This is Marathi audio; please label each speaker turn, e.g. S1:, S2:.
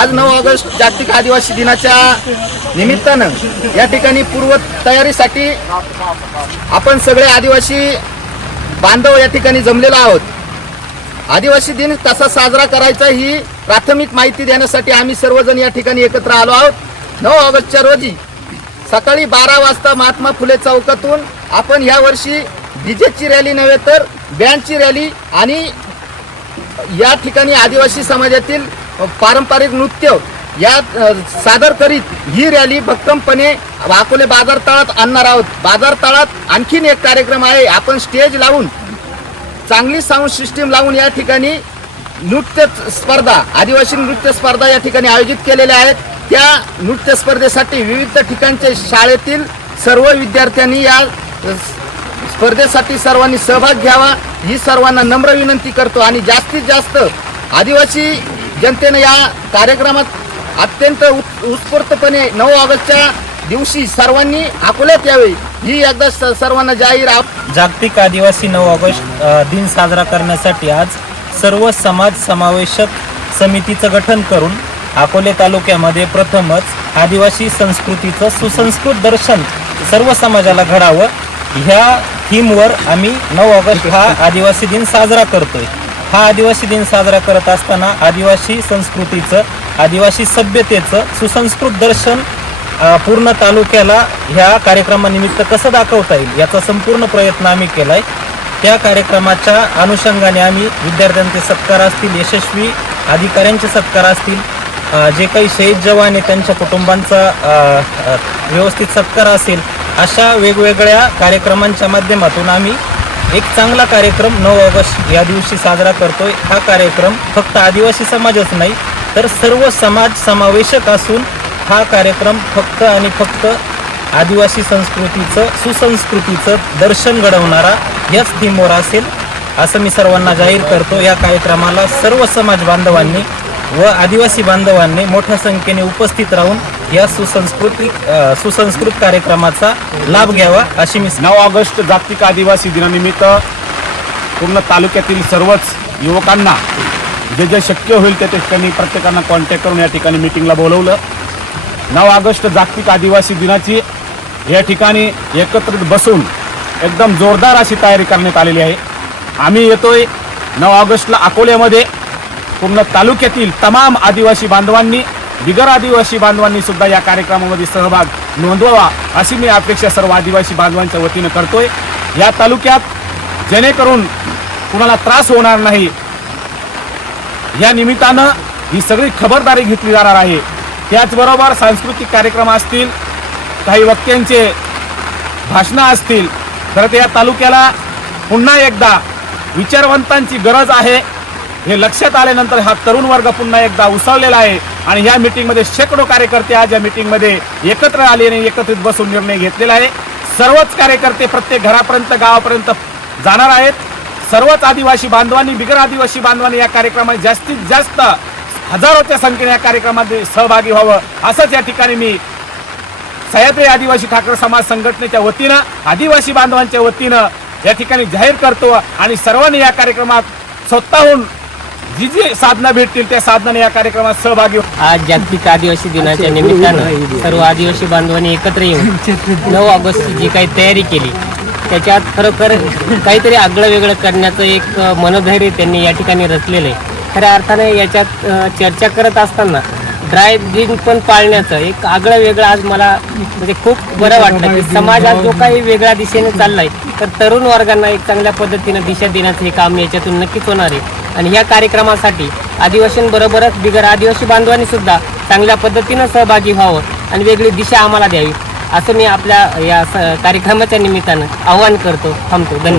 S1: आज नऊ ऑगस्ट जागतिक आदिवासी दिनाच्या निमित्तानं या ठिकाणी पूर्व तयारीसाठी आपण सगळे आदिवासी बांधव या ठिकाणी जमलेलो आहोत आदिवासी दिन कसा साजरा करायचा ही प्राथमिक माहिती देण्यासाठी आम्ही सर्वजण या ठिकाणी एकत्र आलो आहोत नऊ ऑगस्टच्या रोजी सकाळी बारा वाजता महात्मा फुले चौकातून आपण यावर्षी डीजेची रॅली नव्हे तर बँडची रॅली आणि या ठिकाणी आदिवासी समाजातील पारंपरिक नृत्य या सादर करीत ही रॅली भक्कमपणे अकोले बाजार तळात आणणार आहोत बाजार तळात आणखीन एक कार्यक्रम आहे आपण स्टेज लावून चांगली साऊंड सिस्टीम लावून या ठिकाणी नृत्य स्पर्धा आदिवासी नृत्य स्पर्धा या ठिकाणी आयोजित केलेल्या आहेत त्या नृत्य स्पर्धेसाठी विविध ठिकाणचे शाळेतील सर्व विद्यार्थ्यांनी या स्पर्धेसाठी सर्वांनी सहभाग घ्यावा ही सर्वांना नम्र विनंती करतो आणि जास्तीत जास्त आदिवासी जनतेनं या कार्यक्रमात अत्यंत उत्स्फूर्तपणे नऊ ऑगस्टच्या दिवशी सर्वांनी अकोल्यात यावे ही एकदा सर्वांना जाहीर
S2: जागतिक आदिवासी नऊ ऑगस्ट दिन साजरा करण्यासाठी आज सर्व समाज समावेशक समितीचं गठन करून अकोले तालुक्यामध्ये प्रथमच आदिवासी संस्कृतीचं सुसंस्कृत दर्शन सर्व समाजाला घडावं ह्या थीमवर आम्ही नऊ ऑगस्ट हा आदिवासी दिन साजरा करतोय हा आदिवासी दिन साजरा करत असताना आदिवासी संस्कृतीचं आदिवासी सभ्यतेचं सुसंस्कृत दर्शन पूर्ण तालुक्याला ह्या कार्यक्रमानिमित्त कसं दाखवता येईल याचा संपूर्ण प्रयत्न आम्ही केला आहे त्या कार्यक्रमाच्या अनुषंगाने आम्ही विद्यार्थ्यांचे सत्कार असतील यशस्वी अधिकाऱ्यांचे सत्कार असतील जे काही शहीद जवान आहे त्यांच्या कुटुंबांचा व्यवस्थित सत्कार असेल अशा वेगवेगळ्या कार्यक्रमांच्या माध्यमातून आम्ही एक चांगला कार्यक्रम नऊ ऑगस्ट या दिवशी साजरा करतोय हा कार्यक्रम फक्त आदिवासी समाजच नाही तर सर्व समाज समावेशक असून हा कार्यक्रम फक्त आणि फक्त आदिवासी संस्कृतीचं सुसंस्कृतीचं दर्शन घडवणारा याच थीमवर असेल असं मी सर्वांना जाहीर करतो या कार्यक्रमाला सर्व समाज बांधवांनी व आदिवासी बांधवांनी मोठ्या संख्येने उपस्थित राहून या सुसंस्कृतिक सुसंस्कृत कार्यक्रमाचा लाभ घ्यावा अशी मी
S3: नऊ ऑगस्ट जागतिक आदिवासी दिनानिमित्त पूर्ण तालुक्यातील सर्वच युवकांना जे जे शक्य होईल ते त्यांनी ठिकाणी प्रत्येकांना कॉन्टॅक्ट करून या ठिकाणी मिटिंगला बोलवलं नऊ ऑगस्ट जागतिक आदिवासी दिनाची या ठिकाणी एकत्रित बसून एकदम जोरदार अशी तयारी करण्यात आलेली आहे आम्ही येतोय नऊ ऑगस्टला अकोल्यामध्ये पूर्ण तालुक्यातील तमाम आदिवासी बांधवांनी बिगर आदिवासी बांधवांनी सुद्धा या कार्यक्रमामध्ये सहभाग नोंदवावा अशी मी अपेक्षा सर्व आदिवासी बांधवांच्या वतीनं करतोय या तालुक्यात जेणेकरून कुणाला त्रास होणार नाही या निमित्तानं ही सगळी खबरदारी घेतली जाणार आहे त्याचबरोबर सांस्कृतिक कार्यक्रम असतील काही वक्त्यांचे भाषणं असतील तर त्या तालुक्याला पुन्हा एकदा विचारवंतांची गरज आहे हे लक्षात आल्यानंतर हा तरुण वर्ग पुन्हा एकदा उसळलेला आहे आणि या मिटिंगमध्ये शेकडो कार्यकर्ते आज या मिटिंगमध्ये एकत्र आले आणि एकत्रित बसून निर्णय घेतलेला आहे सर्वच कार्यकर्ते प्रत्येक घरापर्यंत गावापर्यंत जाणार आहेत सर्वच आदिवासी बांधवांनी बिगर आदिवासी बांधवांनी या कार्यक्रमात जास्तीत जास्त हजारोच्या संख्येने या कार्यक्रमामध्ये सहभागी व्हावं असंच या ठिकाणी मी सह्याद्री आदिवासी ठाकरे समाज संघटनेच्या वतीनं आदिवासी बांधवांच्या वतीनं या ठिकाणी जाहीर करतो आणि सर्वांनी या कार्यक्रमात स्वतःहून जी जी साधना भेटतील त्या साधनाने या कार्यक्रमात सहभागी
S4: आज जागतिक आदिवासी दिनाच्या निमित्तानं सर्व आदिवासी बांधवांनी एकत्र येऊन नऊ ऑगस्ट जी काही तयारी केली त्याच्यात खरोखर काहीतरी आगळं वेगळं करण्याचं एक मनोधैर्य त्यांनी या ठिकाणी रचलेलं आहे खऱ्या अर्थाने याच्यात चर्चा करत असताना ड्राय ड्रिंक पण पाळण्याचं एक आगळं वेगळं आज मला म्हणजे खूप बरं वाटतं की समाजात जो काही वेगळ्या दिशेने चाललाय तर तरुण वर्गांना एक चांगल्या पद्धतीनं दिशा देण्याचं हे काम याच्यातून नक्कीच होणार आहे आणि या कार्यक्रमासाठी आदिवासींबरोबरच बिगर आदिवासी बांधवांनी सुद्धा चांगल्या पद्धतीनं सहभागी व्हावं आणि वेगळी दिशा आम्हाला द्यावी असं मी आपल्या या कार्यक्रमाच्या निमित्तानं आवाहन करतो थांबतो धन्यवाद